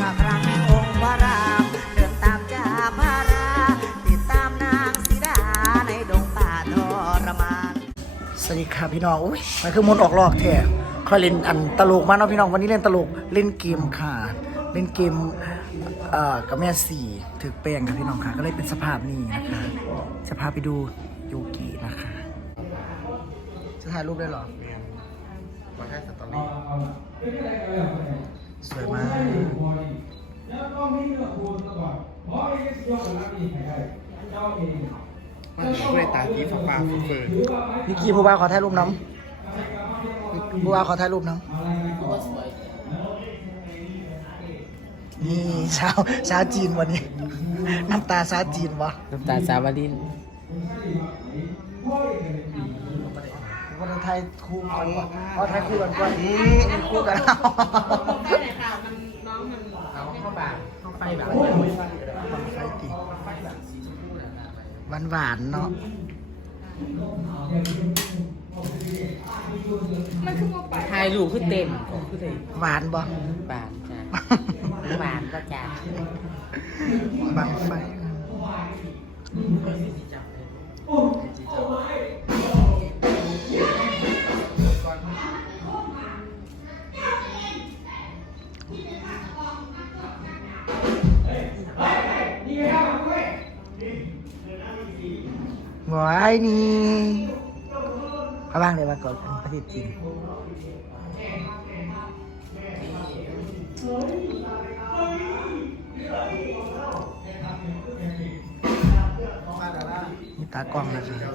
มื่อครั้งองค์พระรามเดินตามจ่าพาราติดตามนางสีดาในดงป่าทรมานสวัสดีครับพี่น้องอุ้ยมันคือมนต์ออกลอกแท้คอยเล่นอันตลกมาเนาะพี่น้องวันนี้เล่นตลกเล่นเกมค่ะ เล่นเกมเอ่อกับแม่สี่ถือแป้งครับพี่น้องค่ะก็เลยเป็นสภาพนี้นะคะสภาพไปดูยูกินะคะจะถ่ายรูปได้เหรอมาแค่สตอรี่สวยมาก มันช่วยตาที่ฟ้าฟ้าเฟิร์นพี่กีผู้บ่าวขอถ่ายรูปน้ำผู้บ่าวขอถ่ายรูปน้ำนี่ชาวชาวจีนวันนี้ น้ำตาชาวจีนวะน้ำตาสาวลินวันนี้ไทยคู่กันวะเอาไทยคู่กันก่อนนี่คู่กันเอาเข้าปากเข้าไฟแบบมันไฟติ หวานหวานๆเนาะถ่ายรูปคือเต็มคือเต็มหวานบ่บานจ้ะหวานก็จ้ะบังไฟ ว้ายนี่เขาบ้างเลยว่าก่อนประเทศจีนนี่ตากล้องนะครับ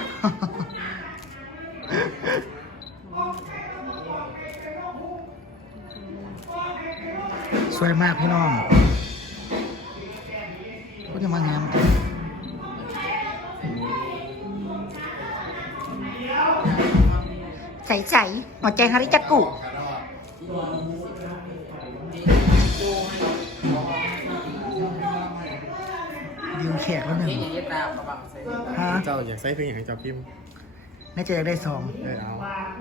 สวยมากพี่น้องก็จะมางามจังใสใสหัวใจฮาริจักกุยืมแขกแล้วหนึ่งนี่ยังตามกระบังใส่ฮะเจ้าอยากใส่เพลงอย่างเจ้าพิมพ์น่าจะอยากได้สองเออเอา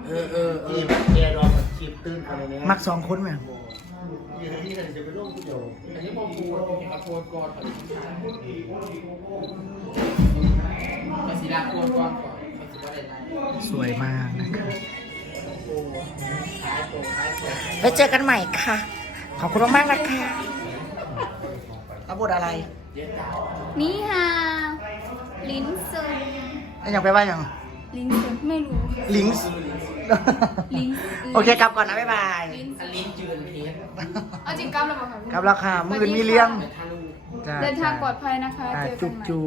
เออเออเออเอรอมันคีบตื้นอะไรเนี้ยมักสองคนไหม ยืนที่ไหนจะไปร่วมกูเดียวอันนี้พอฟูเราเห็นกระโปรงก่อนก่อนมาสีดาโปรงก่อนก่อนมาสีอะไรนะสวยมากนะครับท้ายโปรงท้ายโปรงแล้วเจอกันใหม่ค่ะ ขอบคุณมากๆนะคะรับบทอะไร นี่ฮะลิ้นสุดแล้วยังไปว่ายัง ลิ้นสุดไม่รู้ลิงส์ ลิงส์โอเคกลับก่อนนะ บ๊ายบายลิ้นอันลิ้นจืดเทียนเอาจริงกลับแล้วบอกค่ะกลับแล้วค่ะมืออื่นมีเลี้ยงทะลุจ้เดินทางปลอดภัยนะคะอ่าเจอกัจุนบใหม่ จู